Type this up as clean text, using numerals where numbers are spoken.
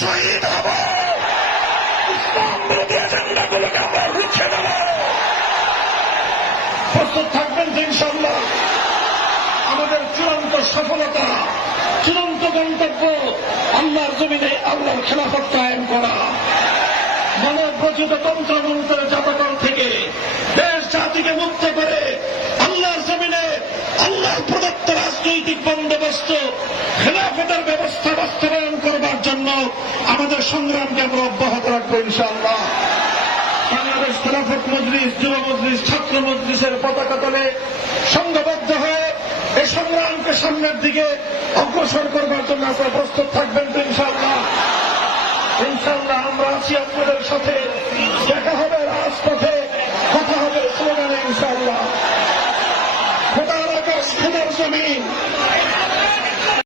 শহীদ হব, ইসলাম বিরোধী এজেন্ডাগুলোকে আমরা রুখে দেব। প্রস্তুত থাকবেন তো ইনশাআল্লাহ। আমাদের চূড়ান্ত সফলতা, চূড়ান্ত গন্তব্য আল্লাহর জমিনে আল্লাহর খেলাফত কায়েম করা, মানব রচিত তন্ত্রমন্ত্রের জাতকল থেকে দেশ জাতিকে মুক্ত করে আল্লাহর জমিনে আল্লাহর প্রদত্ত রাজনৈতিক বন্দোবস্ত খেলাফতের ব্যবস্থা বাস্তবায়ন করবার জন্য আমাদের সংগ্রামকে আমরা অব্যাহত রাখবো ইনশাআল্লাহ। বাংলাদেশ খেলাফত মজলিস, যুব মজলিস, ছাত্র মজলিসের পতাকা তলে সংঘবদ্ধ হয়ে এই সংগ্রামকে সামনের দিকে অগ্রসর করবার জন্য আপনারা প্রস্তুত থাকবেন তো ইনশাআল্লাহ। ইনশাআল্লাহ আমরা আছি আপনাদের সাথে। দেখা হবে রাজপথে, কথা হবে স্লোগানে ইনশাআল্লাহ। খোদার আকাশ, খোদার জমিন,